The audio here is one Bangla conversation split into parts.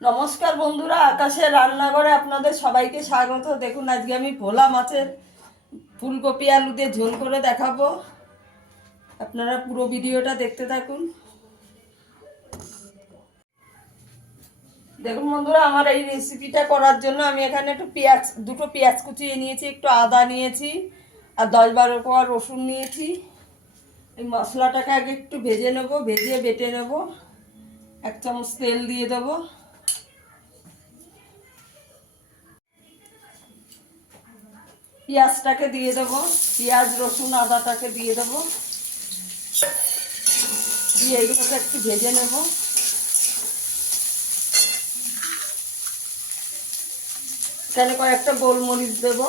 নমস্কার বন্ধুরা, আকাশের রান্নাঘরে আপনাদের সবাইকে স্বাগত। দেখুন, আজকে আমি ভোলা মাছের ফুলকপি আলু দিয়ে ঝোল করে দেখাবো। আপনারা পুরো ভিডিওটা দেখতে থাকুন। দেখুন বন্ধুরা, আমার এই রেসিপিটা করার জন্য আমি এখানে দুটো পেঁয়াজ কুচিয়ে নিয়েছি, একটু আদা নিয়েছি, আর 10-12 কোয়া রসুন নিয়েছি। এই মশলাটাকে আগে একটু ভেজে নেব, ভেজে বেটে নেব। 1 চামচ তেল দিয়ে দেবো। পেঁয়াজটাকে দিয়ে দেবো, পেঁয়াজ রসুন আদাটাকে দিয়ে দেবো, দিয়ে এগুলোকে একটু ভেজে নেব। এখানে কয়েকটা গোলমরিচ দেবো,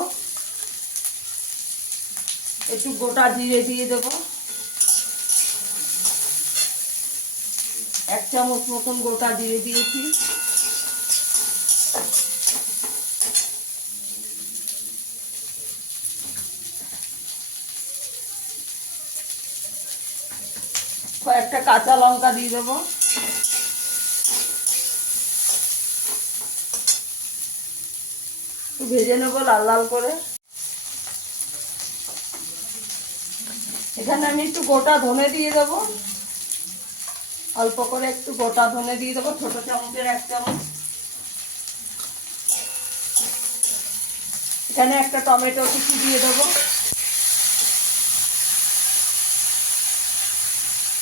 একটু গোটা জিরে দিয়ে দেবো, 1 চামচ মতন গোটা জিরে দিয়েছি। কয়েকটা কাঁচা লঙ্কা দিয়ে দেবো। একটু ভেজে নেবো লাল লাল করে। এখানে আমি একটু গোটা ধনে দিয়ে দেবো, অল্প করে একটু গোটা ধনে দিয়ে দেবো, ছোট চামচের 1 চামচ। এখানে একটা টমেটো কুচি দিয়ে দেবো,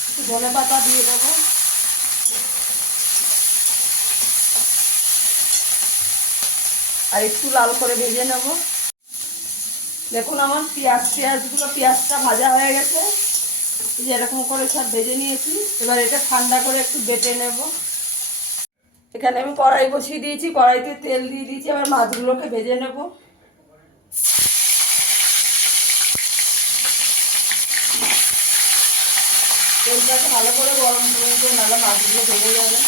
একটু ধনে পাতা দিয়ে দেবো, আর একটু লাল করে ভেজে নেব। দেখুন, আমার পেঁয়াজটা ভাজা হয়ে গেছে। এই যে এরকম করে সব ভেজে নিয়েছি। এবার এটা ঠান্ডা করে একটু বেটে নেব। এখানে আমি কড়াই বসিয়ে দিয়েছি, কড়াইতে তেল দিয়ে দিয়েছি। এবার মাছগুলোকে ভেজে নেব। তেলটাকে ভালো করে গরম করে নিতে, নাহলে মাছগুলো ভেজে যাবে।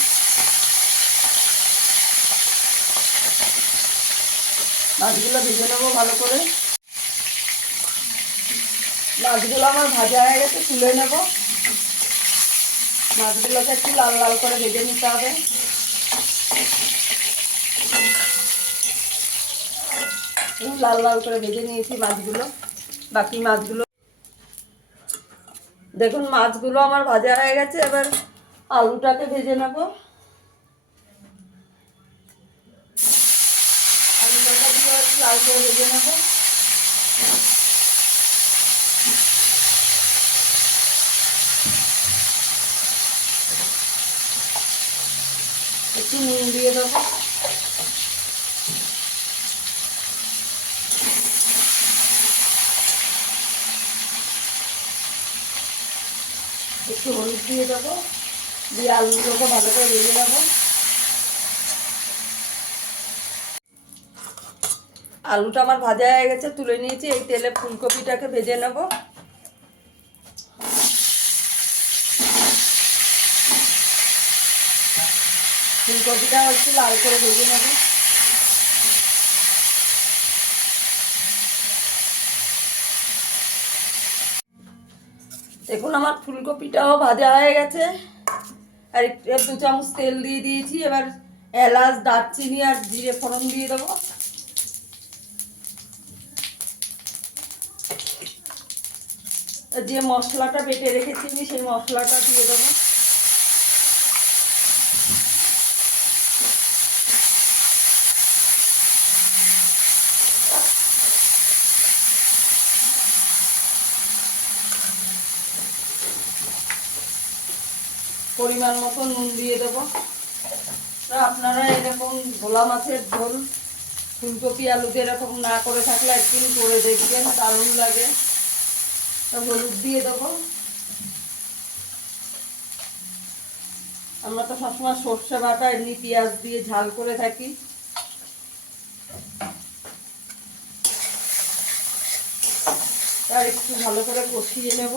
মাছগুলো ভেজে নেবো ভালো করে। মাছগুলো আমার ভাজা হয়ে গেছে, তুলে নেব। মাছগুলোকে একটু লাল লাল করে ভেজে নিতে হবে। লাল লাল করে ভেজে নিয়েছি মাছগুলো। বাকি মাছগুলো দেখুন, মাছগুলো আমার ভাজা হয়ে গেছে। এবার আলুটাকে ভেজে নেব। আলুটাকে দিয়ে একটু লাল করে ভেজে নেব। একটু নুন দিয়ে দেবো। একটু হলুদ দিয়ে দেবো, দিয়ে আলুগুলোকে ভালো করে ভেজে নেবো। আলুটা আমার ভাজা হয়ে গেছে, তুলে নিয়েছি। এই তেলে ফুলকপিটাকে ভেজে নেব। ফুলকপিটা একটু লাল করে ভেজে নেব। দেখুন, আমার ফুলকপিটাও ভাজা হয়ে গেছে। আর 2 চামচ তেল দিয়ে দিয়েছি। এবার এলাচ, দারচিনি আর জিরে ফোড়ন দিয়ে দেবো। যে মশলাটা বেটে রেখেছি আমি, সেই মশলাটা দিয়ে দেবো। পরিমাণ মতো নুন দিয়ে দেবো। আপনারা এরকম ভোলা মাছের ঝোল ফুলকপি আলুতে এরকম না করে থাকলে একদিন করে দেখবেন, দারুণ লাগে। হলুদ দিয়ে দেবো। আমরা তো সবসময় সর্ষে বাটা এমনি পেঁয়াজ দিয়ে ঝাল করে থাকি। আর একটু ভালো করে কষিয়ে নেব।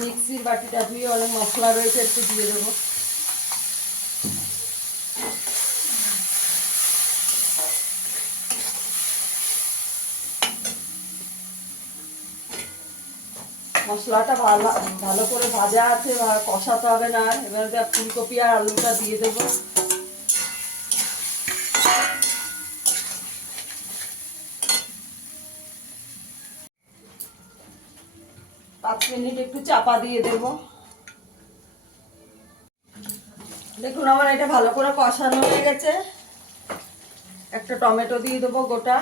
মিক্সির বাটিটা ধুয়ে অনেক মশলা রয়েছে, একটু দিয়ে দেবো। মশলাটা ভালো ভালো করে ভাজা আছে, কষাতে হবে না। এবার ফুলকপি আর আলুটা দিয়ে দেবো। পাঁচ মিনিট একটু চাপা দিয়ে দেব। দেখুন আমার এটা ভালো করে কষানো হয়ে গেছে। একটা টমেটো দিয়ে দেবো গোটা।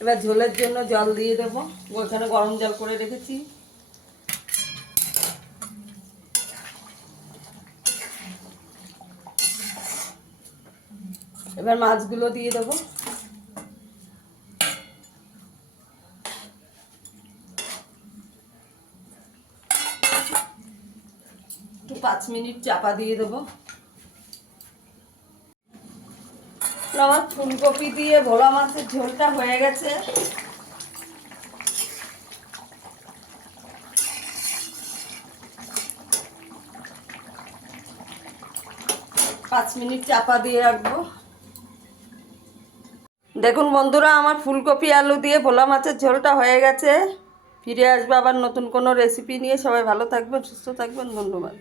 এবার ঝোলের জন্য জল দিয়ে দেবো, ওইখানে গরম জল করে রেখেছি। এবার মাছগুলো দিয়ে দেবো। একটু 5 মিনিট চাপা দিয়ে দেবো। আমার ফুলকপি দিয়ে ভোলা মাছের ঝোলটা হয়ে গেছে। পাঁচ মিনিট চাপা দিয়ে রাখবো। দেখুন বন্ধুরা, আমার ফুলকপি আলু দিয়ে ভোলা মাছের ঝোলটা হয়ে গেছে। ফিরে আসবো আবার নতুন কোনো রেসিপি নিয়ে। সবাই ভালো থাকবেন, সুস্থ থাকবেন, ধন্যবাদ।